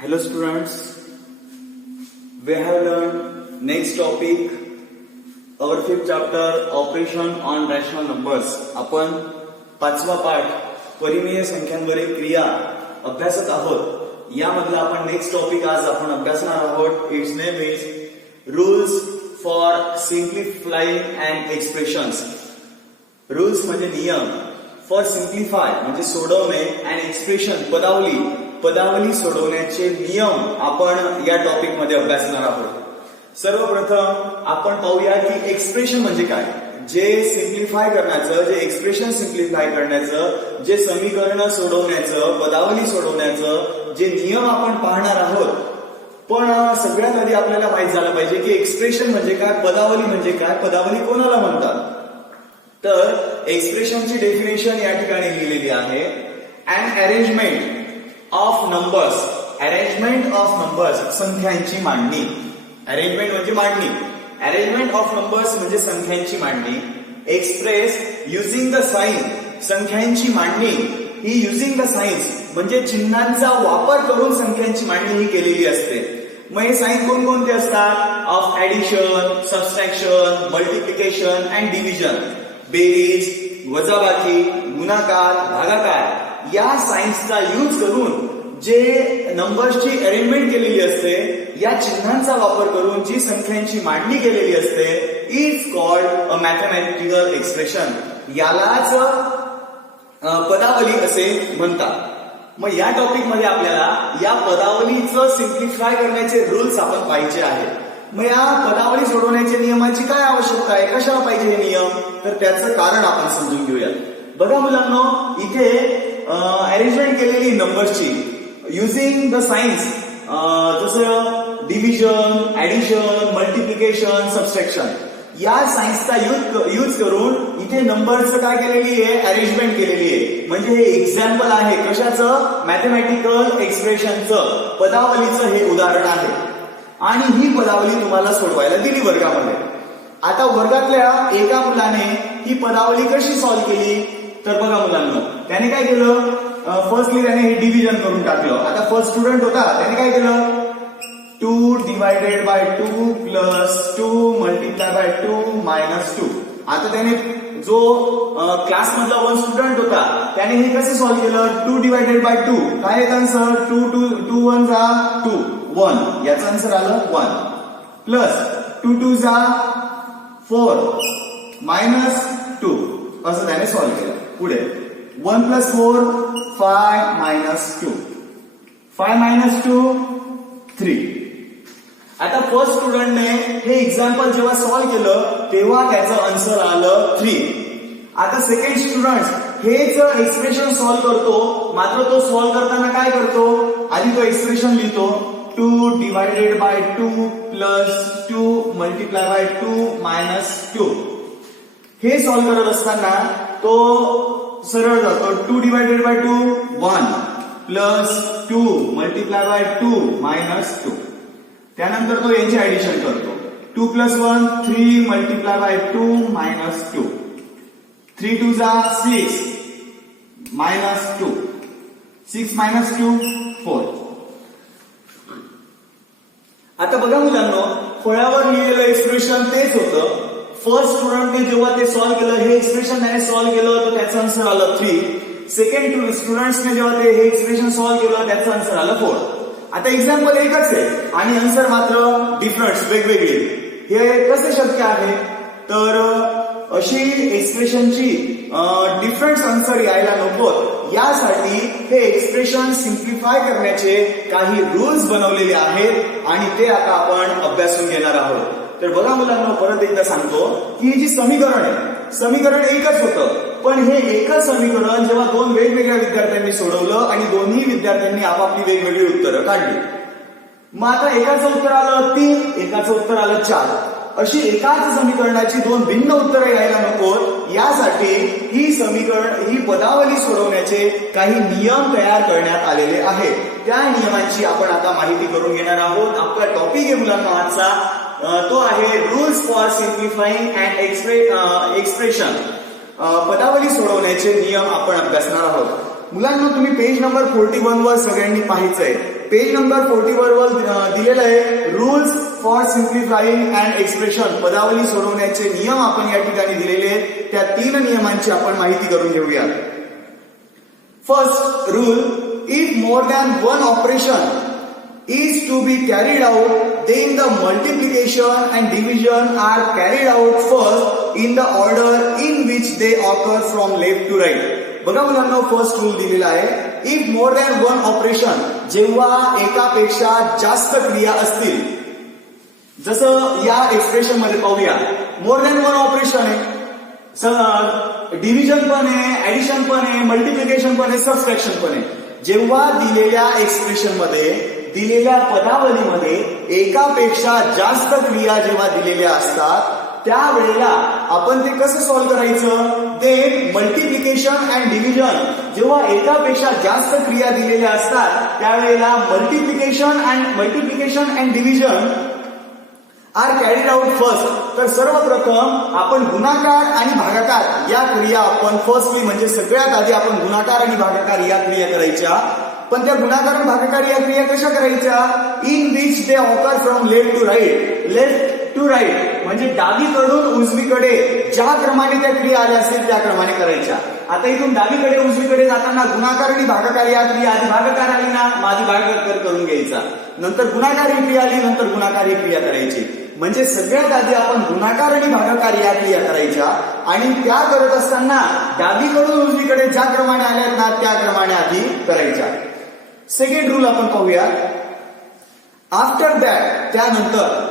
Hello students, we have learned next topic, our fifth chapter, operation on rational numbers. आपण पाचवा पाठ परिमेय संख्यांवरील क्रिया अभ्यासत आहोत. यामधला आपण नेक्स्ट टॉपिक आज आपण अभ्यासणार आहोत. It's name is rules for सिम्प्लिफाइंग and expressions. Rules म्हणजे नियम, फॉर सिम्प्लिफाय म्हणजे सोडवणे, अँड एक्सप्रेशन पदावली सोडवण्याचे नियम आपण या टॉपिक मध्ये अभ्यासणार आहोत. सर्वप्रथम आपण पाहूया की एक्सप्रेशन म्हणजे काय. जे सिम्प्लिफाय करण्याचं, जे एक्सप्रेशन सिम्प्लिफाय करण्याचं, जे समीकरण सोडवण्याचं, पदावली सोडवण्याचं जे नियम आपण पाहणार आहोत. पण सगळ्यात आधी आपल्याला माहित झालं पाहिजे की एक्सप्रेशन म्हणजे काय, पदावली म्हणजे काय, पदावली कोणाला म्हणतात. तर एक्सप्रेशनची डेफिनेशन या ठिकाणी लिहिलेली आहे. And arrangement of numbers, arrangement of numbers संख्यांची मांडणी. अरेंजमेंट म्हणजे मांडणी, अरेंजमेंट ऑफ नंबर्स म्हणजे संख्यांची मांडणी. एक्सप्रेस युजिंग द साइन, संख्यांची मांडणी ही युजिंग द साइन्स म्हणजे चिन्हांचा वापर करून संख्यांची मांडणी ही केलेली असते. मग हे साइन कोणकोणते असतात. Of addition, subtraction, multiplication and division. बेरीज, वजाबाकी, गुणाकार, भागाकार या सायन्सचा यूज करून जे नंबर्सची अरेंजमेंट केलेली असते, या चिन्हांचा वापर करून जी संख्यांची मांडणी केलेली असते, is called a mathematical expression. यालाच पदावली असे म्हणतात. मग या टॉपिक मध्ये आपल्याला या पदावलीचं सिम्प्लिफाय करण्याचे रूल्स आपण पाहिजे आहेत. मग या पदावली सोडवण्याच्या नियमाची काय आवश्यकता आहे, कशाला पाहिजे हे नियम, तर त्याचं कारण आपण समजून घेऊया. बघा मुलांनो, इथे अरेंजमेंट केलेली नंबर्सची युजिंग द साइन्स, जसं डिव्हिजन, ऍडिशन, मल्टिप्लिकेशन, सबस्ट्रॅक्शन या सायन्सचा यूज करून इथे नंबरचं काय केलेली आहे, अरेंजमेंट केलेली आहे. म्हणजे हे एक्झाम्पल आहे कशाचं, मॅथमॅटिकल एक्सप्रेशनचं, पदावलीचं हे उदाहरण आहे. आणि ही पदावली तुम्हाला सोडवायला दिली वर्गामध्ये. आता वर्गातल्या एका मुलाने ही पदावली कशी सॉल्व्ह केली, तर बघा मुलांना, त्याने काय केलं, फर्स्टली त्याने हे डिव्हिजन करून टाकलं. आता फर्स्ट स्टुडंट होता, त्याने काय केलं, 2 divided by 2 plus 2 multiply bye 2 minus 2. आता त्याने जो क्लासमधला वन स्टुडंट होता त्याने हे कसं सॉल्व्ह केलं, 2 डिवायडेड बाय 2 काय येत आन्सर, 2 1 जा 2 1, याचं आन्सर आलं 1, प्लस 2 2 जा 4 मायनस 2 असं त्याने सॉल्व्ह केलं. पुढे 1 प्लस 4 5 मायनस 2, 5 मायनस 2 3. आता फर्स्ट स्टुडंटने हे एक्झाम्पल जेव्हा सॉल्व्ह केलं तेव्हा त्याचं आन्सर आलं 3. आता सेकंड स्टुडंट हेच एक्सप्रेशन सॉल्व्ह करतो, मात्र तो सॉल्व्ह करताना काय करतो, आधी तो एक्सप्रेशन लिहितो 2 divided by 2 plus 2 multiply bye 2 minus 2. हे सॉल्व्ह करत असताना तो सरळ जातो 2 divided by 2 1 plus 2 multiply bye 2 minus 2. त्यानंतर तो यांचे ऍडिशन करतो 2 प्लस 1 3 मल्टिप्लाय बाय 2 मायनस 2. 3 2 जा 6 मायनस 2, 6 मायनस 2 4. आता बघा मुलांनो, फळ्यावर लिहिलेलं एक्सप्रेशन तेच होतं. फर्स्ट स्टुडंटने जेव्हा ते सॉल्व्ह केलं, हे एक्सप्रेशन त्याने सॉल्व्ह केलं तर त्याचं आन्सर आलं 3. सेकंड स्टुडंट्सने जेव्हा ते हे एक्सप्रेशन सॉल्व्ह केलं त्याचं आन्सर आलं 4. आता एक्झाम्पल एकच आहे आणि आन्सर मात्र डिफरंट, वेगवेगळे. हे कसे शक्य आहे, तर अशी एक्सप्रेशनची डिफरंट आन्सर यायला नको, यासाठी हे एक्सप्रेशन सिम्प्लिफाय करण्याचे काही रूल्स बनवलेले आहेत आणि ते आता आपण अभ्यासून घेणार आहोत. तर बघा मुलांना, परत एकदा सांगतो की ही जी समीकरण आहे, समीकरण एकच होतं, पण हे एकच समीकरण जेव्हा दोन वेगवेगळ्या विद्यार्थ्यांनी सोडवलं आणि दोन्ही विद्यार्थ्यांनी आपापली वेगवेगळी उत्तरं काढली. मग आता एकाचं उत्तर आलं 3, एकाचं उत्तर आलं 4. अशी एकाच समीकरणाची दोन भिन्न उत्तरं यायला नकोत, यासाठी ही पदावली सोडवण्याचे काही नियम तयार करण्यात आलेले आहेत. त्या नियमांची आपण आता माहिती करून घेणार आहोत. आपला टॉपिक आहे मुलांना आजचा, तो आहे रूल्स फॉर सिम्प्लिफाइंग अँड एक्सप्रेशन. पदावली सोडवण्याचे नियम आपण अभ्यासणार आहोत. मुलांना तुम्ही पेज नंबर 41 वर सगळ्यांनी पाहायचंय. पेज नंबर 40 वर दिलेलं आहे रूल्स फॉर सिम्प्लिफाईंग अँड एक्सप्रेशन. पदावली सोडवण्याचे नियम आपण या ठिकाणी दिलेले आहेत. त्या 3 नियमांची आपण माहिती करून घेऊया. First rule, if more than one operation is to be carried out, then the multiplication and division are carried out first in the order in which they occur from left to right. बघा मुलांना first rule दिलेला आहे. If more than one operation, जेव्हा एकापेक्षा जास्त क्रिया असतील, जसं या एक्सप्रेशन मध्ये पाहूया, मोर दॅन वन ऑपरेशन आहे, डिव्हिजन पण आहे, ऍडिशन पण आहे, मल्टिप्लिकेशन पण आहे, सबट्रॅक्शन पण आहे. जेव्हा दिलेल्या एक्सप्रेशन मध्ये, दिलेल्या पदावलीमध्ये एकापेक्षा जास्त क्रिया जेव्हा दिलेल्या असतात, त्यावेळेला आपण ते कसं सॉल्व्ह करायचं, ते मल्टिप्लिकेशन अँड डिव्हिजन. जेव्हा एकापेक्षा जास्त क्रिया दिलेल्या असतात त्यावेळेला multiplication and division are carried out first. तर सर्वप्रथम आपण गुणाकार आणि भागाकार या क्रिया आपण फर्स्टली म्हणजे सगळ्यात आधी आपण गुणाकार आणि भागाकार या क्रिया करायच्या. पण त्या गुणाकार आणि भागाकार या क्रिया कशा करायच्या, in which they occur from left to right. Left to right म्हणजे डावीकडून उजवीकडे ज्या क्रमाने त्या क्रिया आल्या असतील त्या क्रमाने करायच्या. आता इथून डावीकडे उजवीकडे जाताना गुणाकार आणि भागाकार या क्रिया, आधी भागाकार आली ना, आधी भागाकार करून घ्यायचा, नंतर गुणाकार ही क्रिया आली, नंतर गुणाकार ही क्रिया करायची. म्हणजे सगळ्यात आधी आपण गुणाकार आणि भागाकार या क्रिया करायच्या आणि त्या करत असताना डावीकडून उजवीकडे ज्या क्रमाने आल्यात ना त्या क्रमाने आधी करायच्या. सेकंड रूल आपण पाहूया. आफ्टर दॅट, त्यानंतर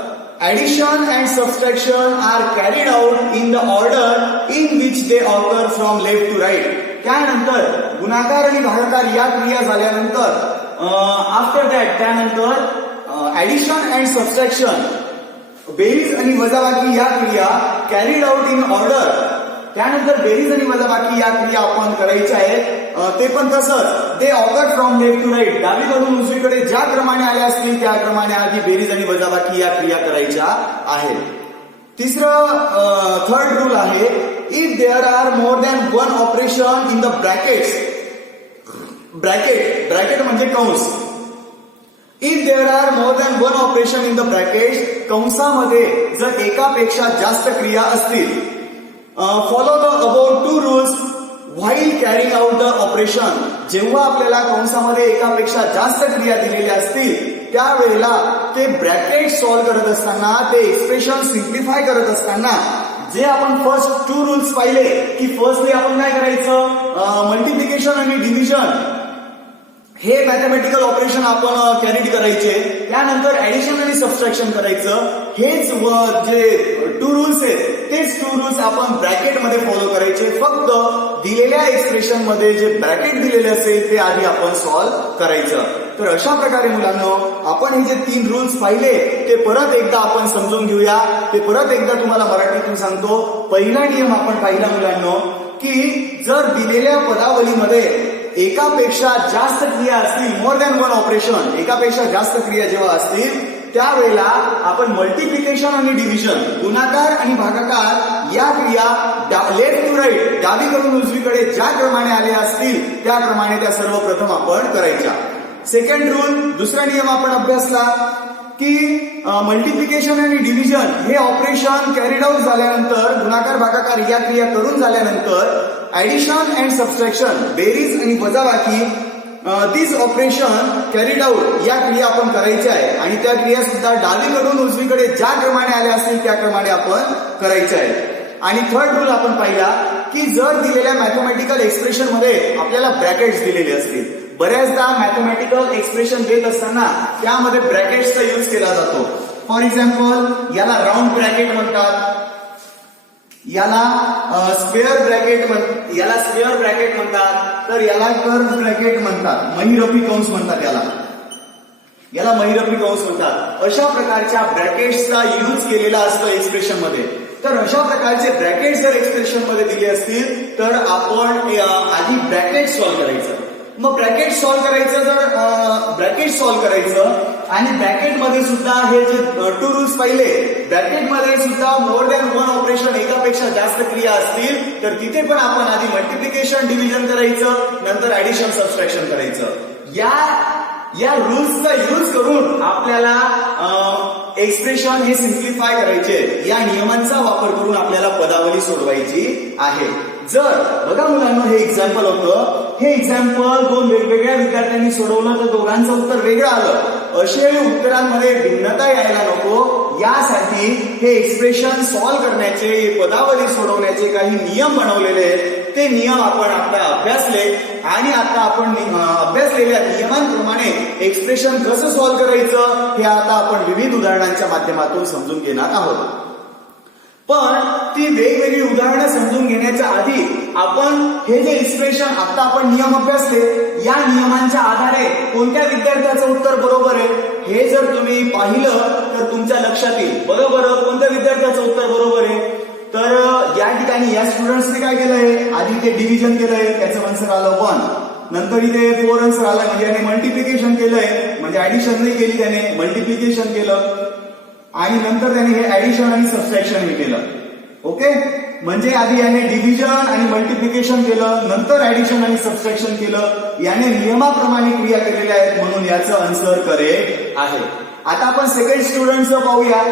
addition and subtraction are carried out in the order in which they occur from left to right. त्यानंतर गुणाकार आणि भागाकार या क्रिया झाल्यानंतर आफ्टर दॅट, त्यानंतर ऍडिशन अँड सबट्रॅक्शन, बेरीज आणि वजाबाकी या क्रिया कॅरीड आउट इन ऑर्डर. त्यानंतर बेरीज आणि वजाबाकी या क्रिया आपण करायच्या आहेत. ते पण तसंच, they occur from left to right, डावीकडून उजवीकडे ज्या क्रमाने आल्या असतील त्या क्रमाने आधी बेरीज आणि वजाबाकी या क्रिया करायच्या आहेत. थर्ड रूल आहे, if there are more than one operation in the brackets. Bracket म्हणजे कंस. If there are more than one operation in the bracket, कंसामध्ये जर एकापेक्षा जास्त क्रिया असतील, follow the about 2 rules while carrying out the operation. जेव्हा आपल्याला कंसामध्ये एकापेक्षा जास्त क्रिया दिलेल्या असतील त्यावेळेला ते ब्रॅकेट सॉल्व्ह करत असताना, ते एक्सप्रेशन सिम्प्लिफाय करत असताना जे आपण फर्स्ट 2 रूल्स पाहिले की फर्स्टली आपण काय करायचं, मल्टिप्लिकेशन आणि डिव्हिजन हे मॅथमॅटिकल ऑपरेशन आपण कॅरीड करायचे. त्यानंतर ऍडिशन आणि सबट्रॅक्शन करायचं. हेच जे 2 रूल्स आहेत तेच 2 रूल्स आपण ब्रॅकेटमध्ये फॉलो करायचे. फक्त दिलेल्या एक्सप्रेशन मध्ये जे ब्रॅकेट दिलेले असेल ते आधी आपण सॉल्व्ह करायचं. तर अशा प्रकारे मुलांनो आपण हे जे 3 रूल्स पाहिले ते परत एकदा आपण समजून घेऊया. ते परत एकदा तुम्हाला मराठीतून सांगतो. पहिला नियम आपण पाहिला मुलांनो की जर दिलेल्या पदावलीमध्ये एकापेक्षा जास्त क्रिया असतील, मोर दॅन वन ऑपरेशन, एकापेक्षा जास्त क्रिया जेव्हा असतील त्यावेळेला आपण मल्टिप्लिकेशन आणि डिव्हिजन, गुणाकार आणि भागाकार या क्रिया लेफ्ट टू राईट, डावीकडून उजवीकडे ज्या क्रमाने आल्या असतील त्या क्रमाने त्या सर्वप्रथम आपण करायच्या. सेकंड रूल, दुसरा नियम आपण अभ्यासला की मल्टिप्लिकेशन आणि डिव्हिजन हे ऑपरेशन कॅरीड आउट झाल्यानंतर, गुणाकार भागाकार या क्रिया करून झाल्यानंतर ऍडिशन अँड सबट्रॅक्शन, बेरीज आणि वजाबाकी, दिस ऑपरेशन कॅरीड आउट या क्रिया आपण करायच्या आहे आणि त्या क्रिया सुद्धा डावीकडून उजवीकडे ज्या क्रमाने आल्या असतील त्या क्रमाने आपण करायच्या आहे. आणि थर्ड रूल आपण पाहिला की जर दिलेल्या मॅथमॅटिकल एक्सप्रेशन मध्ये आपल्याला ब्रॅकेट्स दिलेले असतील, बऱ्याचदा मॅथमॅटिकल एक्सप्रेशन देत असताना त्यामध्ये ब्रॅकेट्सचा यूज केला जातो. फॉर एक्झाम्पल याला राऊंड ब्रॅकेट म्हणतात, याला स्क्वेअर ब्रॅकेट म्हणतात, तर याला कर्व ब्रॅकेट म्हणतात, महिरपी कंस म्हणतात, याला महिरपी कंस म्हणतात. अशा प्रकारच्या ब्रॅकेट्सचा यूज केलेला असतो एक्सप्रेशन मध्ये. तर अशा प्रकारचे ब्रॅकेट जर एक्सप्रेशन मध्ये दिले असतील तर आपण आधी ब्रॅकेट सॉल्व्ह करायचं. मग ब्रॅकेट सॉल्व्ह करायचं, जर ब्रॅकेट सॉल्व्ह करायचं आणि ब्रॅकेटमध्ये सुद्धा हे जे 2 रूल्स पाहिले, ब्रॅकेटमध्ये सुद्धा मोर दॅन वन ऑपरेशन, एकापेक्षा जास्त क्रिया असतील तर तिथे पण आपण आधी मल्टिप्लिकेशन डिव्हिजन करायचं, नंतर ऍडिशन सबट्रॅक्शन करायचं. या या रूल्सचा यूज करून आपल्याला एक्सप्रेशन हे सिम्प्लिफाय करायचे, या नियमांचा वापर करून आपल्याला पदावली सोडवायची आहे. जर बघा मुलांना हे एक्झाम्पल होतं, हे एक्झाम्पल दोन वेगवेगळ्या विद्यार्थ्यांनी सोडवलं तर दोघांचं उत्तर वेगळं आलं. अशा उत्तरांमध्ये भिन्नता यायला नको यासाठी हे एक्सप्रेशन सॉल्व्ह करण्याचे, पदावली सोडवण्याचे काही नियम बनवलेले आहेत. ते नियम आपण आता अभ्यासले आणि आता आपण अभ्यासलेल्या नियमांप्रमाणे एक्सप्रेशन कसं सॉल्व्ह करायचं हे आता आपण विविध उदाहरणांच्या माध्यमातून समजून घेणार आहोत. पण ती वेगवेगळी उदाहरणं समजून घेण्याच्या आधी आपण हे जे एक्सप्रेशन आता आपण नियम अभ्यासले, या नियमांच्या आधारे कोणत्या विद्यार्थ्याचं उत्तर बरोबर आहे हे जर तुम्ही पाहिलं तर तुमच्या लक्षात येईल. बरोबर, कोणत्या विद्यार्थ्याचं उत्तर बरोबर आहे? तर या ठिकाणी या स्टुडंट्सने काय केलंय, आधी ते डिव्हिजन केलंय, त्याचं आन्सर आलं 1. नंतर इथे 4 आन्सर आला, म्हणजे याने मल्टिप्लिकेशन केलंय, म्हणजे ऍडिशन नाही केली त्याने, मल्टिप्लिकेशन केलं. आणि नंतर त्याने हे ऍडिशन आणि सबट्रॅक्शन हे केलं. ओके, म्हणजे आधी याने डिव्हिजन आणि मल्टिप्लिकेशन केलं, नंतर ऍडिशन आणि सबट्रॅक्शन केलं. याने नियमाप्रमाणे क्रिया केलेल्या आहेत, म्हणून याचं आन्सर करेक्ट आहे. आता आपण सेकंड स्टुडंटचं पाहूया.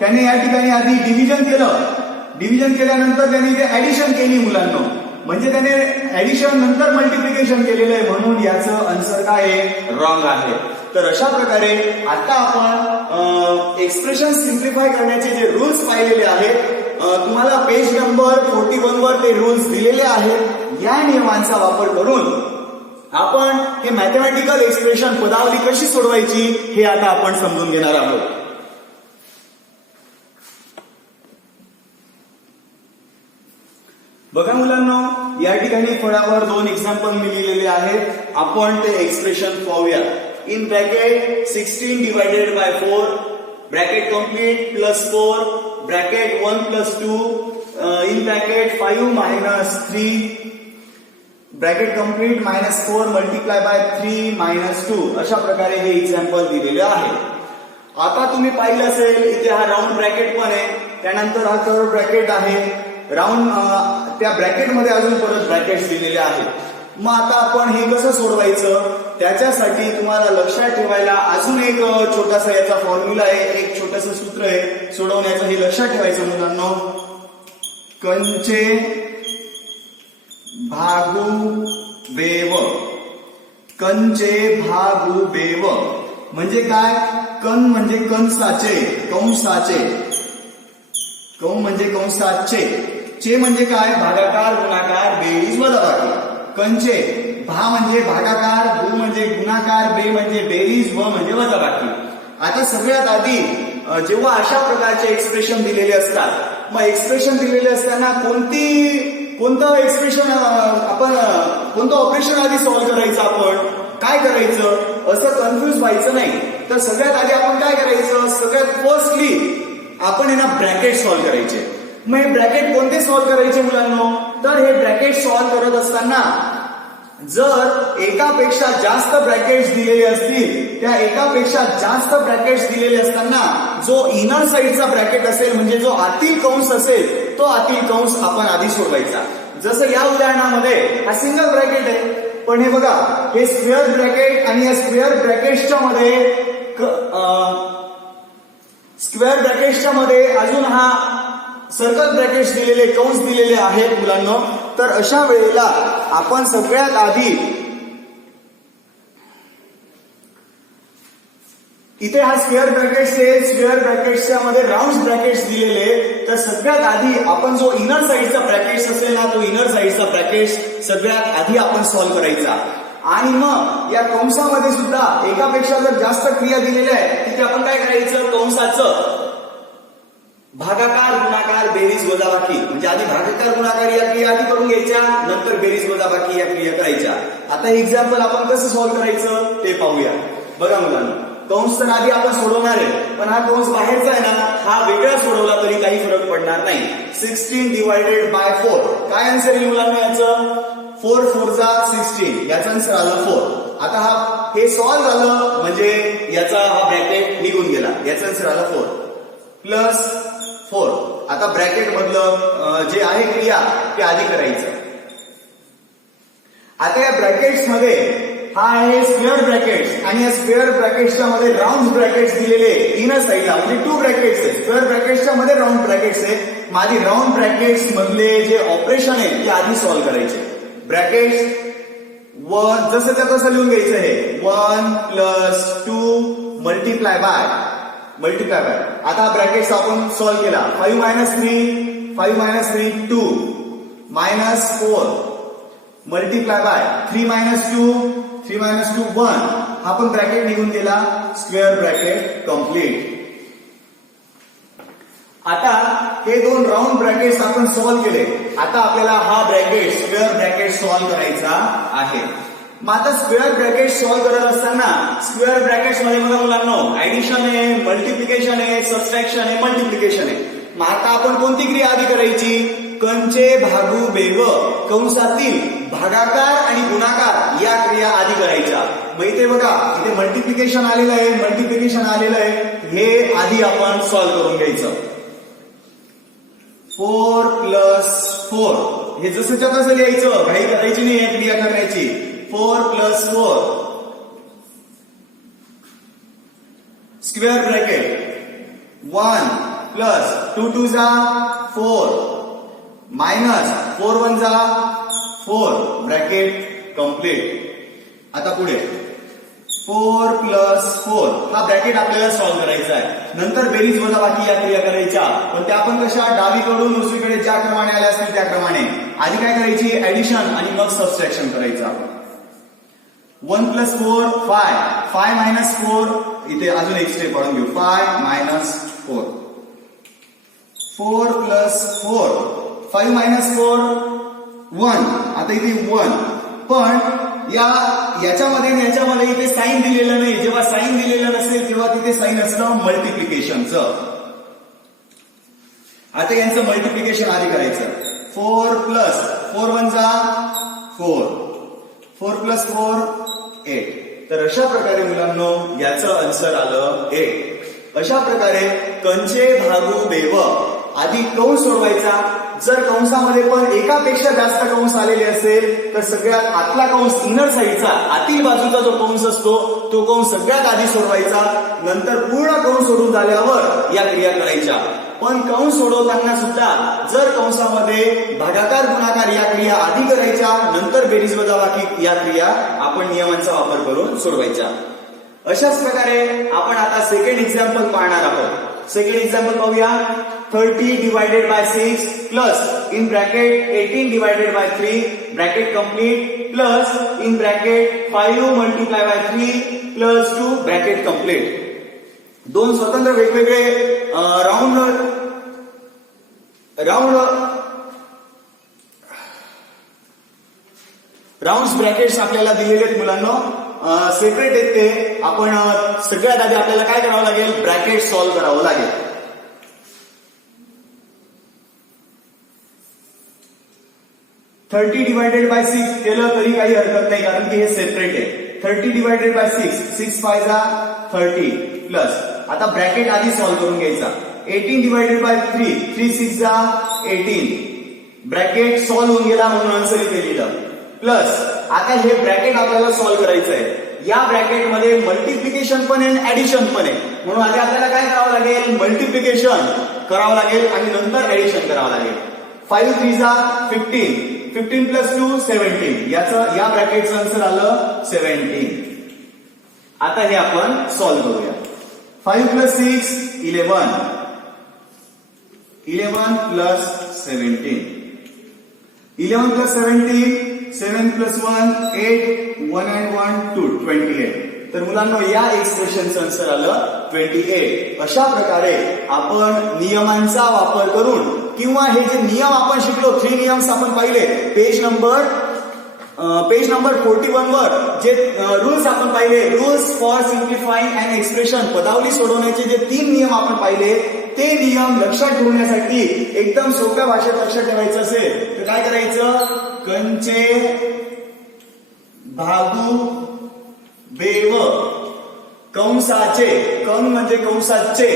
त्याने या ठिकाणी आधी डिव्हिजन केलं, डिव्हिजन केल्यानंतर त्याने इथे ऍडिशन केली मुलांना, म्हणजे त्याने ऍडिशन नंतर मल्टिप्लिकेशन केलेलं आहे, म्हणून याचं आन्सर काय आहे, रॉंग आहे. तर अशा प्रकारे आता आपण एक्सप्रेशन सिम्प्लिफाय करण्याचे जे रूल्स पाहिलेले आहेत, तुम्हाला पेज नंबर 41 वर ते रूल्स दिलेले आहेत. या नियमांचा वापर करून आपण हे मॅथमॅटिकल एक्सप्रेशन पदावली कशी सोडवायची हे आता आपण समजून घेणार आहोत. बघा मुलांना, या ठिकाणी फळावर 2 एक्झाम्पल मी लिहिलेले आहेत. आपण ते एक्सप्रेशन पाहूया. In bracket 16 divided by 4 bracket complete plus 4 bracket 1 plus 2 in bracket 5 minus 3 bracket complete minus 4 multiply by 3 minus 2 अशा प्रकारे हे एक्झाम्पल दिलेले आहे. आता तुम्ही पाहिलं असेल इथे हा राऊंड ब्रॅकेट पण आहे, त्यानंतर हा कर्व ब्रॅकेट आहे, राऊंड त्या ब्रॅकेटमध्ये अजून परत ब्रॅकेट्स दिलेले आहेत. मग आता आपण हे कसं सोडवायचं त्याच्यासाठी तुम्हाला लक्षात ठेवायला अजून एक छोटासा याचा फॉर्म्युला आहे, एक छोटंसं सूत्र आहे सोडवण्याचं. हे लक्षात ठेवायचं मुलांनो, कंचे भागू बेव. कंचे भागू बेव म्हणजे काय? कण म्हणजे कंसाचे, कंसाचे, कौ म्हणजे कंसाचे, चे म्हणजे काय? भागाकार, गुणाकार, बेरीज, वजाबाकी. कंचे भा म्हणजे भागाकार, गु म्हणजे गुणाकार, बे म्हणजे बेरीज, व म्हणजे वजाबाकी. आता सगळ्यात आधी जेव्हा अशा प्रकारचे एक्सप्रेशन दिलेले असतात, मग एक्सप्रेशन दिलेले असताना कोणतं एक्सप्रेशन आपण कोणतं ऑपरेशन आधी सॉल्व्ह करायचं, आपण काय करायचं असं कन्फ्युज व्हायचं नाही. तर सगळ्यात आधी आपण काय करायचं, सगळ्यात फर्स्टली आपण ना ब्रॅकेट सॉल्व्ह करायचे. मग हे ब्रॅकेट कोणते सॉल्व्ह करायचे मुलांनो? तर हे ब्रॅकेट सॉल्व्ह करत असताना जर एकापेक्षा जास्त ब्रॅकेट्स दिलेले असतील, त्या एकापेक्षा जास्त ब्रॅकेट्स दिलेले असताना जो इनर साइडचा ब्रॅकेट असेल, म्हणजे जो आतील कंस असेल, तो आतील कंस आपण आधी सोडवायचा. जसं या उदाहरणामध्ये हा सिंगल ब्रॅकेट आहे, पण हे बघा हे स्क्वेअर ब्रॅकेट आणि या स्क्वेअर ब्रॅकेट्सच्या मध्ये अजून हा सर्कल ब्रॅकेट्स दिलेले, कंस दिलेले आहेत मुलांना. तर अशा वेळेला आपण सगळ्यात आधी इथे हा स्क्वेअर ब्रॅकेट्स आहे, स्क्वेअर ब्रॅकेट्सच्या मध्ये राऊंड ब्रॅकेट्स दिलेले. तर सगळ्यात आधी आपण जो इनर साइडचा ब्रॅकेट्स असेल ना, तो इनर साइडचा ब्रॅकेट्स सगळ्यात आधी आपण सॉल्व्ह करायचा. आणि मग या कंसामध्ये सुद्धा एकापेक्षा जर जास्त क्रिया दिलेल्या आहेत, तिथे आपण काय करायचं, कंसाचं भागाकार, गुणाकार, बेरीज, वजाबाकी, म्हणजे आधी भागाकार गुणाकार या क्रिया आधी करून घ्यायच्या, नंतर बेरीज वजाबाकी या क्रिया करायच्या. आता हे एक्झाम्पल आपण कसं सॉल्व्ह करायचं ते पाहूया. बघा मुलांना, कंस तर आधी आपण सोडवणार आहे, पण हा कंस बाहेरचा आहे ना, हा वेगळा सोडवला तरी काही फरक पडणार नाही. 16 डिवायडेड बाय 4 काय आन्सर येईल मुलांना याचं? 4 4 जा 16, याचा आन्सर आला 4. आता हा हे सॉल्व्ह झालं म्हणजे याचा हा ब्रॅकेट निघून गेला, याचा आन्सर आला 4 प्लस 4. आता ब्रॅकेट मधलं जे आहे क्रिया ते आधी करायचं. आता या ब्रॅकेट्स मध्ये हा आहे स्क्वेअर ब्रॅकेट्स आणि या स्क्वेअर ब्रॅकेट्सच्या मध्ये राऊंड ब्रॅकेट्स दिलेले इनर साईडला म्हणजे 2 ब्रॅकेट्स आहे. स्क्वेअर ब्रॅकेट्सच्या मध्ये राऊंड ब्रॅकेट्स आहे. माझी राऊंड ब्रॅकेट्स मधले जे ऑपरेशन आहे ते आधी सॉल्व्ह करायचे. ब्रॅकेट्स 1 जसं त्या तसं लिहून घ्यायचं आहे. 1 + 2 मल्टिप्लाय बाय आता ब्रॅकेट्स आपण सॉल्व्ह केला. 5 - 3 2 -4 मल्टिप्लाय बाय 3 - 2 1 हा पण ब्रॅकेट निघून गेला. Square bracket complete. आता हे 2 राऊंड ब्रॅकेट्स आपण सॉल्व्ह केले. आता आपल्याला हा ब्रॅकेट स्क्वेअर ब्रॅकेट सॉल्व्ह करायचा आहे. मग आता स्क्वेअर ब्रॅकेट सॉल्व्ह करत असताना स्क्वेअर ब्रॅकेट्स मध्ये बघा मुलांनो ऍडिशन आहे, मल्टिप्लिकेशन आहे, सबट्रॅक्शन आहे, मल्टिप्लिकेशन आहे. मग आता आपण कोणती क्रिया आधी करायची? कंचे भागू बेव कंसातील भागाकार आणि गुणाकार या क्रिया आधी करायच्या. मग इथे बघा इथे मल्टिप्लिकेशन आलेलं आहे. हे आधी आपण सॉल्व्ह करून घ्यायचं. 4 + 4 हे जसंच्या तसं लिहायचं, घाई करायची नाही. या क्रिया करायची. 4 + 4 स्क्वेअर ब्रॅकेट 1 + 2 2 4 -4 1 4 ब्रॅकेट कंप्लीट. आता पुढे 4 + 4 हा ब्रॅकेट आपल्याला सॉल्व्ह करायचा आहे. नंतर बेरीज वजाबाकी या क्रिया करायच्या. पण त्या आपण कशा डावीकडून उजवीकडे ज्या क्रमाने आल्या असतील त्या क्रमाने. आधी काय करायची? ऍडिशन आणि मग सबट्रॅक्शन करायचं. 1 + 4 5 - 4 इथे अजून एक स्टेप वाढून घेऊ. 5 - 4 4 + 4 5 - 4 1 आता इथे 1 पण याच्यामध्ये आणि याच्यामध्ये इथे साईन दिलेलं नाही. जेव्हा साईन दिलेलं नसेल तेव्हा तिथे साईन असतं मल्टिप्लिकेशनचं. आता यांचं मल्टिप्लिकेशन आधी करायचं. 4 + 4 1 4 4 + 4 8. तर अशा प्रकारे मुलांनो याचं आन्सर आलं 8. अशा प्रकारे कंचे भागू बेव आधी कंस सोडवायचा. जर कंसामध्ये पण एकापेक्षा जास्त कंस आलेले असेल तर सगळ्यात आतला कंस इनर साईडचा आतील बाजूचा जो कंस असतो तो कंस सगळ्यात आधी सोडवायचा. नंतर पूर्ण कंस सोडून झाल्यावर या क्रिया करायच्या. पण कंस सोडवताना सुद्धा जर कंसामध्ये भागाकार गुणाकार या क्रिया आधी करायच्या, नंतर बेरीज वजाबाकी या क्रिया आपण नियमांचा वापर करून सोडवायच्या. अशाच प्रकारे आपण आता सेकंड एक्झाम्पल पाहणार आहोत. सेकंड एक्झाम्पल पाहूया. 30 / 6 plus in bracket 18 / 3 bracket complete plus in bracket 5 × 3 plus 2 bracket complete. 2 स्वतंत्र वेगवेगळे राऊंड ब्रॅकेट्स आपल्याला दिलेले आहेत मुलांनो. सेपरेट आहेत ते. आपण सगळ्यात आधी आपल्याला काय करावं लागेल? ब्रॅकेट सॉल्व्ह करावं लागेल. $30 / 6 केलं तरी काही हरकत नाही कारण की हे सेपरेट आहे. 30 / 6 6 5 30 प्लस आता ब्रॅकेट आधी सॉल्व्ह करून घ्यायचा. 18 / 3 3 6 18 ब्रॅकेट सॉल्व्ह होऊन गेला म्हणून आन्सर इथे लिहिलं. प्लस आता हे ब्रॅकेट आपल्याला सॉल्व्ह करायचं आहे. या ब्रॅकेटमध्ये मल्टिप्लिकेशन पण आहे ऍडिशन पण आहे म्हणून आधी आपल्याला काय करावं लागेल? मल्टिप्लिकेशन करावं लागेल आणि नंतर ऍडिशन करावं लागेल. 5 3 15 15 + 2 17 या ब्रॅकेटचं आन्सर आलं 17. आता हे आपण सॉल्व्ह करूया. 5 + 6 11 11 + 17 11 + 17 7 + 1 8 1 and 1 2 28. तर मुलांनो या एक्सप्रेशनचं आन्सर आलं 28. अशा प्रकारे आपण नियमांचा वापर करून किंवा हे जे नियम आपण शिकलो 3 नियम्स आपण पाहिले पेज नंबर 41 वर जे रूल्स आपण पाहिले, रूल्स फॉर सिम्प्लिफाईंग अँड एक्सप्रेशन, पदावली सोडवण्याचे जे 3 नियम आपण पाहिले ते नियम लक्षात ठेवण्यासाठी एकदम सोप्या भाषेत लक्षात ठेवायचं असेल तर काय करायचं? कंचे भागू बेव कंसाचे, कं म्हणजे कंसाचे,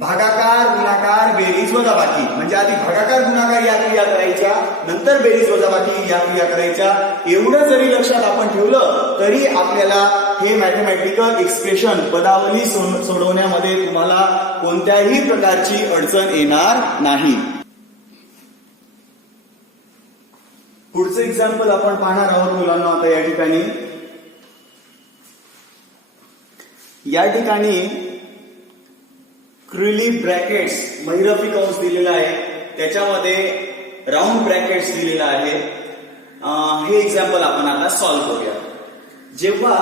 भागाकार गुणाकार बेरीज वजाबाकी, म्हणजे आधी भागाकार गुणाकार या क्रिया करायच्या, नंतर बेरीज वजाबाकी या क्रिया करायच्या. एवढं जरी लक्षात आपण ठेवलं तरी आपल्याला हे मॅथमॅटिकल एक्सप्रेशन पदावली सोडवण्यामध्ये तुम्हाला कोणत्याही प्रकारची अडचण येणार नाही. पुढचं एक्झाम्पल आपण पाहणार आहोत मुलांना. आता या ठिकाणी क्रुली ब्रॅकेट्स महिरपी कंस दिलेला आहे, त्याच्यामध्ये राऊंड ब्रॅकेट्स दिलेला आहे. हे एक्झाम्पल आपण आता सॉल्व्ह करूया. जेव्हा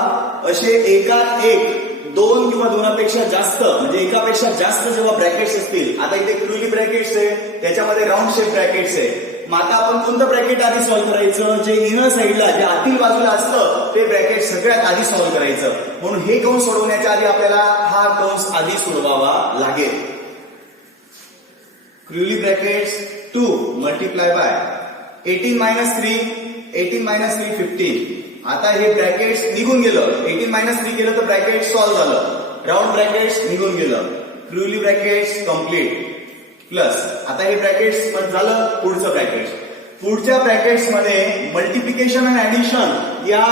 असे एकात एक दोन किंवा दोनापेक्षा जास्त म्हणजे एकापेक्षा जास्त जेव्हा ब्रॅकेट्स असतील, आता इथे क्रुली ब्रॅकेट्स आहे, त्याच्यामध्ये राऊंड शेप ब्रॅकेट्स आहे. मग आता आपण कोणतं ब्रॅकेट आधी सॉल्व्ह करायचं? जे इनर साईडला जे आतील बाजूला असतं ते ब्रॅकेट सगळ्यात आधी सॉल्व्ह करायचं. म्हणून हे कंस सोडवण्याच्या आधी आपल्याला हा कंस आधी सोडवावा लागेल. क्रुली ब्रॅकेट्स 2 मल्टिप्लाय बाय 18 मायनस 3 15. आता हे ब्रॅकेट्स निघून गेलं, 18 - 3 केलं तर ब्रॅकेट सॉल्व्ह झालं. राऊंड ब्रॅकेट्स निघून गेलं, क्रुली ब्रॅकेट्स कम्प्लीट प्लस. आता हे ब्रॅकेट्स झालं. पुढचं ब्रॅकेट्स, पुढच्या ब्रॅकेट्स मध्ये मल्टिप्लिकेशन आणि ऍडिशन या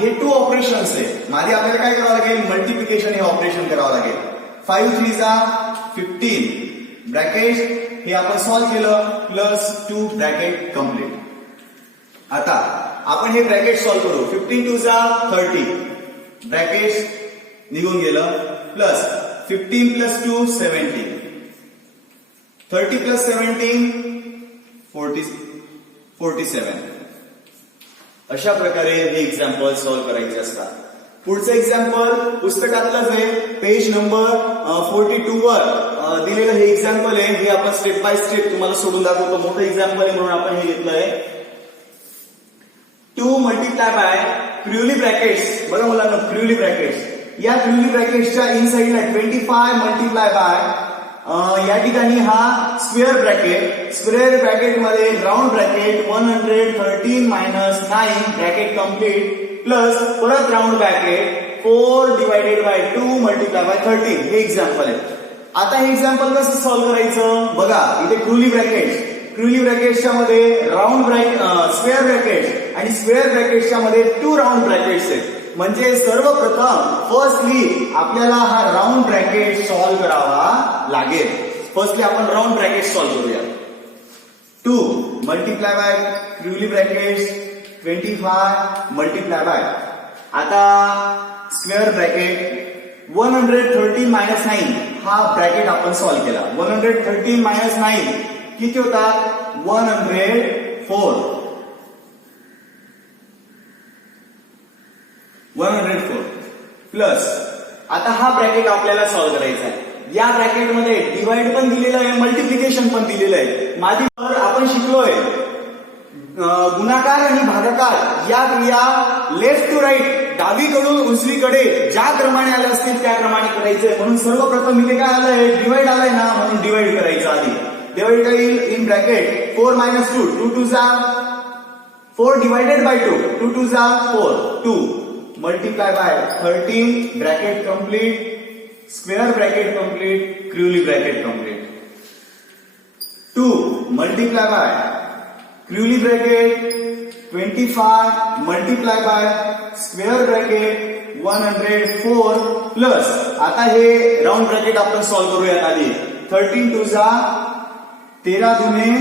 हे 2 ऑपरेशन्स आहे. माझे आपल्याला काय करावं लागेल? मल्टिप्लिकेशन हे ऑपरेशन करावं लागेल. 5 3 जा 15 ब्रॅकेट हे आपण सॉल्व्ह केलं प्लस 2 ब्रॅकेट कम्प्लीट. आता आपण हे ब्रॅकेट सॉल्व्ह करू. 15 2 जा 30 ब्रॅकेट निघून गेलं प्लस 15 प्लस 2 17 30 प्लस 17 47. अशा प्रकारे हे एक्झाम्पल सॉल्व्ह करायचे असतात. पुढचं एक्झाम्पल पुस्तकातलंच आहे, पेज नंबर 42 वर दिलेलं हे एक्झाम्पल आहे. हे आपण स्टेप बाय स्टेप तुम्हाला सोडून दाखवतो. मोठं एक्झाम्पल आहे म्हणून आपण हे घेतलंय. 2 मल्टिप्लाय बाय क्रुली ब्रॅकेट्स. बघा मुलांना, क्रुली ब्रॅकेट्स या क्रुली ब्रॅकेट्सच्या इनसाइडला 25 मल्टिप्लाय बाय या ठिकाणी हा स्क्वेअर ब्रॅकेट मध्ये round bracket 113 minus 9 bracket complete plus परत round bracket 4 divided by 2 multiply by 13. हे एक्झाम्पल आहे. आता हे एक्झाम्पल कसं सॉल्व्ह करायचं? बघा इथे क्रुली ब्रॅकेट्सच्या मध्ये राऊंड स्क्वेअर ब्रॅकेट आणि स्क्वेअर ब्रॅकेट्सच्या मध्ये 2 राऊंड ब्रॅकेट्स आहेत. म्हणजे सर्वप्रथम फर्स्टली आपल्याला हा राऊंड ब्रॅकेट सॉल्व्ह करावा लागेल. फर्स्टली आपण राऊंड ब्रॅकेट सॉल्व्ह करूया. 2 multiply by curly brackets 25 multiply by आता स्क्वेअर ब्रॅकेट 113 मायनस 9 हा ब्रॅकेट आपण सॉल्व्ह केला. 113 मायनस 9 किती होतात? 104 प्लस आता हा ब्रॅकेट आपल्याला सॉल्व्ह करायचा आहे. या ब्रॅकेटमध्ये डिवाइड पण दिलेलं आहे, मल्टिप्लिकेशन पण दिलेलं आहे. मागे आपण शिकलोय गुणाकार आणि भागाकार या क्रिया लेफ्ट टू राईट डावीकडून उजवीकडे ज्या क्रमाने आल्या असतील त्या क्रमाने करायचंय. म्हणून सर्वप्रथम इथे काय आलंय? डिवाइड आलाय ना, म्हणून डिवाइड करायचं आधी. डिवाइड करील इन ब्रॅकेट 4 - 2 2 2 जा 4 डिवायडेड बाय 2 2 2 जा 4 2 multiply by 13 bracket complete square bracket complete curly bracket complete. 2 multiply by curly bracket 25 multiply by square bracket 104 plus आता हे राऊंड ब्रॅकेट आपण सॉल्व्ह करूया आधी. 13 2 जा 13 दुने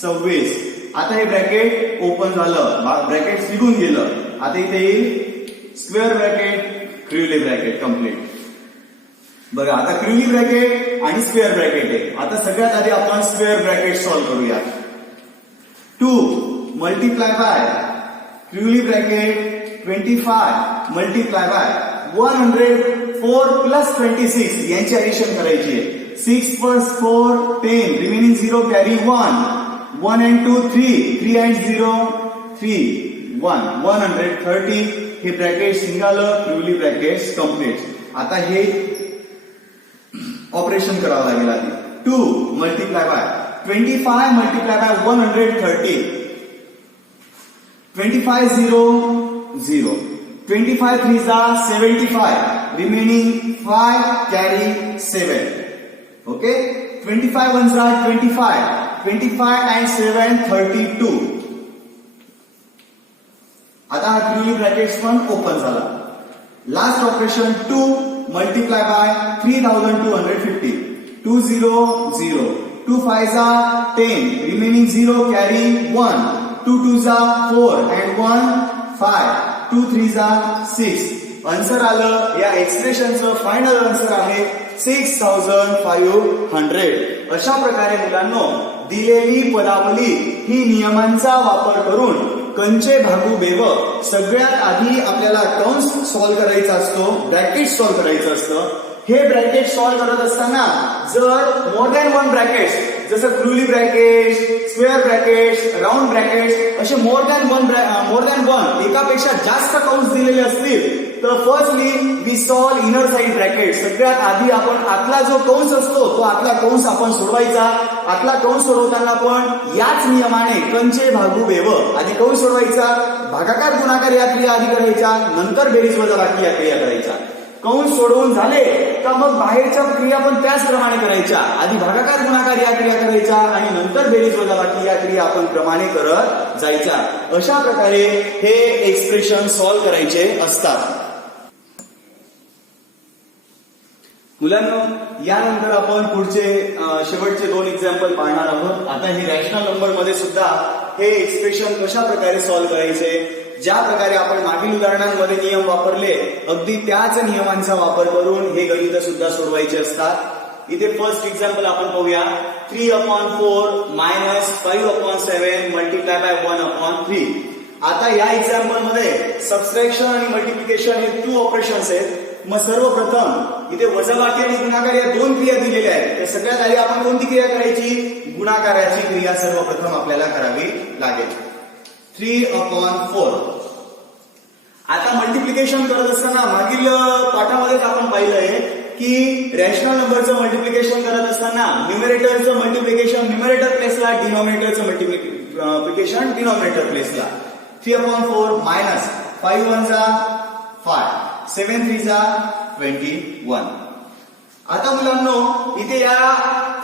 26. आता हे ब्रॅकेट ओपन झालं, ब्रॅकेट निघून गेलं. आता इथे येईल स्क्वेअर ब्रॅकेट क्रुली ब्रॅकेट कम्प्लीट. बघा आता क्रुली ब्रॅकेट आणि स्क्वेअर ब्रॅकेट आहे. आता सगळ्यात आधी आपण स्क्वेअर ब्रॅकेट सॉल्व्ह करूया. 2 multiply by curly bracket 25 multiply by 104 plus 26 यांची ऍडिशन करायची आहे. 6 plus 4 10 remaining 0 carry 1 and 2 3 and 0 3 1 130 हे ब्रॅकेट्स निघालं. क्रुली ब्रॅकेट्स कम्प्लीट. आता हे ऑपरेशन करावं लागेल आधी. 2 मल्टिप्लाय बाय 25 मल्टिप्लाय बाय 130 25 0 0 25 3 जा 75 remaining 5 carry 7 ओके 25 1 जा 25 and 7 32. आता हा कर्ली ब्रॅकेट्स पण ओपन झाला. Last operation 2 multiply bye 3250. 2 0 0. 2 5 जा 10. Remaining 0 carry 1. 2 2 जा 4 and 1 5. 2 3 जा 6. आन्सर आलं या एक्सप्रेशनचं फायनल आन्सर आहे 6500. अशा प्रकारे मुलांनो दिलेली पदावली ही नियमांचा वापर करून कंचे भागू बेव सगळ्यात आधी आपल्याला कंस सॉल्व्ह करायचा असतो, ब्रॅकेट सॉल्व्ह करायचं असतं. हे ब्रॅकेट सॉल्व्ह करत असताना जर मोर दॅन वन ब्रॅकेट जसं curly bracket, square bracket, round bracket असे मोर दॅन वन एकापेक्षा जास्त कंस दिलेले असतील तर firstly we solve inner side bracket. सगळ्यात आधी आपण आतला जो कंस असतो तो आतला कंस आपण सोडवायचा. आतला कंस सोडवताना पण याच नियमाने कंचे भागू बेव आधी कंस सोडवायचा, भागाकार गुणाकार या क्रिया आधी करायच्या, नंतर बेरीज वजाबाकी या क्रिया करायच्या. कंस सोडवून झाले का मग बाहेरच्या क्रिया पण त्याचप्रमाणे करायच्या. आधी भागाकार गुणाकार या क्रिया करायच्या आणि नंतर बेरीज वजाबाकी या क्रिया आपण क्रमाने करत जायच्या. अशा प्रकारे हे एक्सप्रेशन सॉल्व्ह करायचे असतात. मुलांनो यानंतर आपण पुढचे शेवटचे 2 एक्झाम्पल पाहणार आहोत. आता ही रॅशनल नंबर मध्ये सुद्धा हे एक्सप्रेशन कशा प्रकारे सॉल्व्ह करायचे, ज्या प्रकारे आपण मागील उदाहरणांमध्ये नियम वापरले अगदी त्याच नियमांचा वापर करून हे गणित सुद्धा सोडवायचे असतात. इथे फर्स्ट एक्झाम्पल आपण पाहूया. 3/4 मायनस 5/7 मल्टिप्लाय बाय 1/3. आता या एक्झाम्पल मध्ये सबट्रॅक्शन आणि मल्टिप्लिकेशन हे 2 ऑपरेशन्स आहेत. मग सर्वप्रथम इथे वजाबाकी आणि गुणाकार या 2 क्रिया दिलेल्या आहेत. तर सगळ्यात आधी आपण कोणती क्रिया करायची, गुणाकाराची क्रिया सर्वप्रथम आपल्याला करावी लागेल. 3/4. आता मल्टिप्लिकेशन करत असताना मागील पाठामध्येच आपण पाहिलंय की रॅशनल नंबरचं मल्टिप्लिकेशन करत असताना न्यूमरेटरचं मल्टिप्लिकेशन न्यूमरेटर प्लेसला, डिनॉमिनेटरचं मल्टिप्लिकेशन डिनॉमिनेटर प्लेसला. 3/4 मायनस 5 1 जा 5, 7 3 जा 21. आता मुलांनो इथे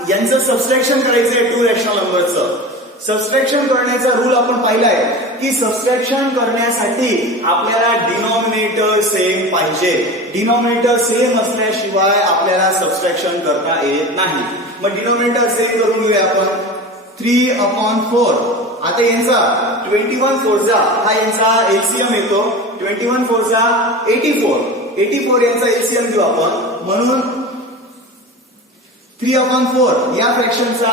यांचं सबट्रॅक्शन करायचंय 2 रॅशनल नंबरचं. सबट्रॅक्शन करण्याचा रूल आपण पाहिलाय की सबट्रॅक्शन करण्यासाठी आपल्याला डिनॉमिनेटर सेम पाहिजे. डिनॉमिनेटर सेम असल्याशिवाय आपल्याला सबट्रॅक्शन करता येत नाही. मग डिनॉमिनेटर सेम करून घेऊया आपण. 3/4. आता यांचा 21 4 जा हा यांचा एलसीएम येतो. 21 4 जा 84 यांचा एलसीएम घेऊ आपण. म्हणून 3/4 या फ्रॅक्शनचा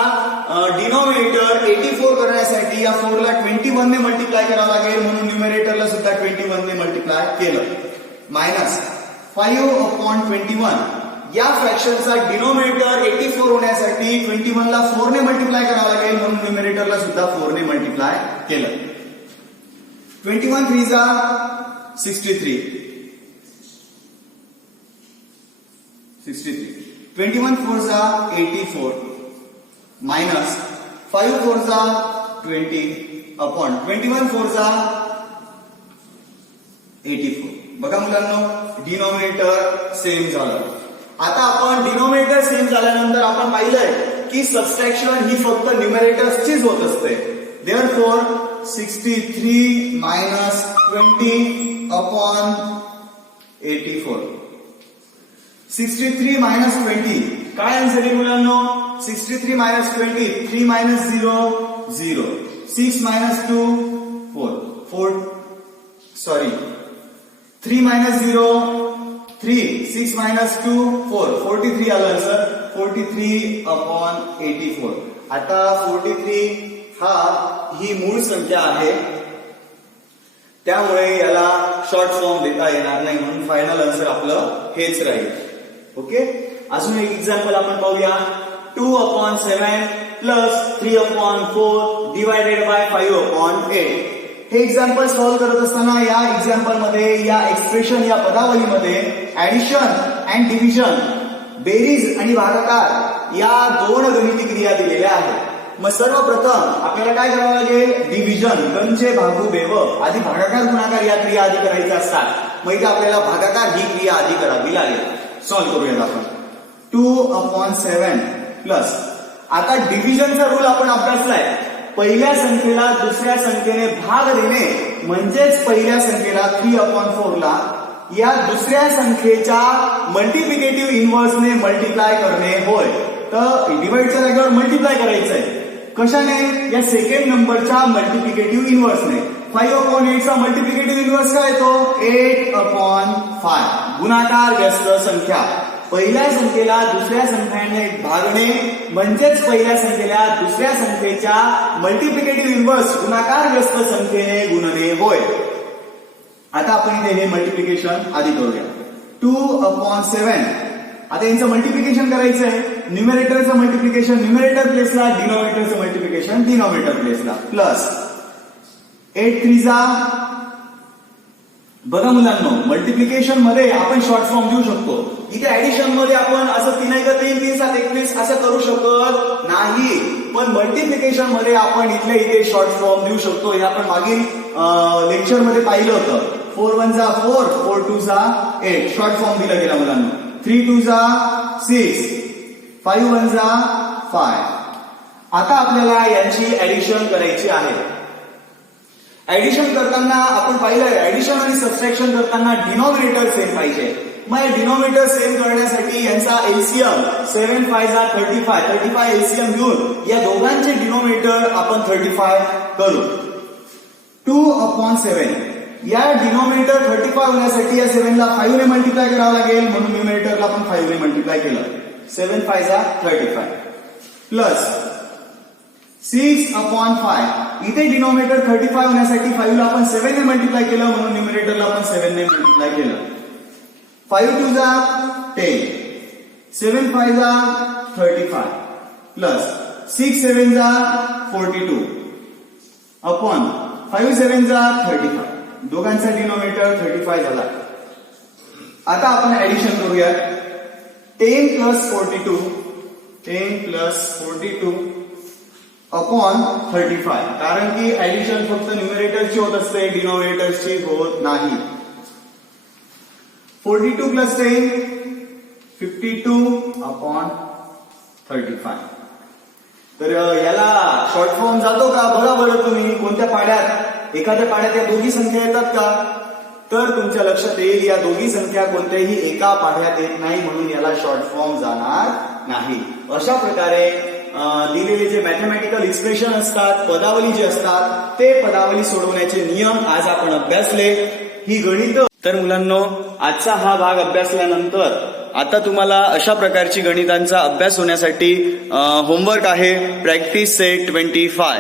डिनॉमिनेटर 84 करण्यासाठी या 4 ला 21 ने मल्टिप्लाय करावं लागेल. म्हणून न्यूमरेटरला सुद्धा 21 ने मल्टिप्लाय केलं. मायनस 5/21 या फ्रॅक्शनचा डिनॉमिनेटर 84 होण्यासाठी 21 ला 4 ने मल्टिप्लाय करावं लागेल. म्हणून न्यूमरेटरला सुद्धा 4 ने मल्टिप्लाय केलं. 21 3 जा 63. 21 4 जा 84 मायनस 5 4 जा 20 अपॉन 21 4 जा 84. बघा मुलांनो डिनॉमिनेटर सेम झालं. आता आपण डिनॉमिनेटर सेम झाल्यानंतर आपण पाहिलंय की सबट्रॅक्शन ही फक्त न्यूमरेटर्सचीच होत असते. Therefore 63 minus 20 upon 84. 63 मायनस 20 काय आन्सर आहे मुलांनो. 63 minus 20 3 minus 0 0. 6 minus 2 4 sorry 3 minus 0 3. 6 minus 2 4 43 आलं आन्सर. 43 अपॉन 84. आता 43 ही मूळ संख्या आहे त्यामुळे याला शॉर्ट फॉर्म देता येणार नाही. म्हणून फायनल आन्सर आपलं हेच राहील. ओके. अजून एक एक्झाम्पल आपण पाहूया. 2/7 प्लस 3/4 डिवायडेड बाय 5/8. हे एक्झाम्पल सॉल्व्ह करत असताना या एक्झाम्पल मध्ये या एक्सप्रेशन या पदावलीमध्ये ऍडिशन अँड डिव्हिजन बेरीज आणि भागाकार या 2 गणिती क्रिया दिलेल्या आहेत. मग सर्वप्रथम आपल्याला काय करावं लागेल, डिव्हिजन कंचे भागू बेव आधी भागाकार गुणाकार या क्रिया आधी करायच्या असतात. मग इथे आपल्याला भागाकार ही क्रिया आधी करावी लागेल. सॉल्व्ह करूयात आपण. 2/7 प्लस, आता डिव्हिजनचा रूल आपण अभ्यासलाय. पहिल्या संख्येला दुसऱ्या संख्येने भाग देणे म्हणजेच पहिल्या संख्येला 3/4 ला या दुसऱ्या संख्येच्या मल्टिप्लिकेटिव्ह इन्व्हर्सने मल्टिप्लाय करणे होय. तर डिवाइडच्या जागेवर मल्टिप्लाय करायचंय. कशाने? या सेकंड नंबरच्या मल्टिप्लिकेटिव्ह इन्व्हर्सने. 5/8 चा मल्टिप्लिकेटिव्ह इन्व्हर्स काय येतो? 8/5. गुणाकार व्यस्त संख्या. पहिल्या संख्येला दुसऱ्या संख्येने भागणे म्हणजेच पहिल्या संख्येला दुसऱ्या संख्येच्या मल्टिप्लिकेटिव्ह इन्व्हर्स गुणाकार व्यस्त संख्येने गुणणे होय. आता आपण इथे हे मल्टिप्लिकेशन आधी करूया. 2/7. आता यांचं मल्टिप्लिकेशन करायचं आहे. न्यूमरेटरचं मल्टिप्लिकेशन न्यूमरेटर प्लेसला, डिनॉमिनेटरचं मल्टिप्लिकेशन डिनॉमिनेटर प्लेसला. प्लस 8 3 बघा मुलांनो, मल्टिप्लिकेशन मध्ये आपण शॉर्ट फॉर्म देऊ शकतो. इथे ऍडिशन मध्ये आपण असं 3 1 3 3 7 21 असं करू शकत नाही. पण मल्टिप्लिकेशन मध्ये आपण इथल्या इथे शॉर्ट फॉर्म देऊ शकतो. हे आपण मागील लेक्चर मध्ये पाहिलं होतं. 4 1 4, 4 2 8 शॉर्ट फॉर्म दिला गेला मुलांना. 3 2 6, 5 1 5. आता आपल्याला यांची ऍडिशन करायची आहे. ऍडिशन करताना आपण पाहिलं, ऍडिशन आणि सबट्रॅक्शन करताना डिनॉमिनेटर सेम पाहिजे. मग डिनॉमिनेटर सेम करण्यासाठी यांचा एलसीएम 7 5 35 एलसीएम घेऊन या दोघांचे डिनॉमिनेटर आपण 35 करू. 2/7 या डिनॉमिनेटर 35 होण्यासाठी या 7 ला 5 ने मल्टिप्लाय करावं लागेल, म्हणून न्यूमरेटरला आपण 5 ने मल्टिप्लाय केलं. 7 5 35 प्लस 6/5. इथे डिनॉमिनेटर 35 होण्यासाठी 5 ला आपण 7 ने मल्टिप्लाय केलं, म्हणून न्यूमरेटरला आपण 7 ने मल्टिप्लाय केलं. 5 2 10, 7 5 35 प्लस 6 7 42 अपॉन 5 7 35. दोघांचा डिनॉमिनेटर 35 झाला. आता आपण ऍडिशन करूया. 10 प्लस 42 10 प्लस 42 अपॉन 35. कारण की ऍडिशन फक्त न्यूमरेटरची होत असते, डिनॉमिनेटरची होत नाही. 42 प्लस 10 52 अपॉन 35. तर याला शॉर्ट फॉर्म जातो का? बघा बरं तुम्ही कोणत्या पाड्यात, एखाद्या पाड्यात या दोघी संख्या येतात का? तर तुमच्या लक्षात येईल या दोघी संख्या कोणत्याही एका पाढ्यात येत नाही, म्हणून याला शॉर्ट फॉर्म जाणार नाही. अशा प्रकारे दिलेले जे मॅथमॅटिकल एक्सप्रेशन असतात, पदावली जे असतात, ते पदावली सोडवण्याचे नियम आज आपण अभ्यासले. ही गणित. तर मुलांनो, आजचा हा भाग अभ्यासल्यानंतर आता तुम्हाला अशा प्रकारची गणितांचा अभ्यास होण्यासाठी होमवर्क आहे. Practice set 25.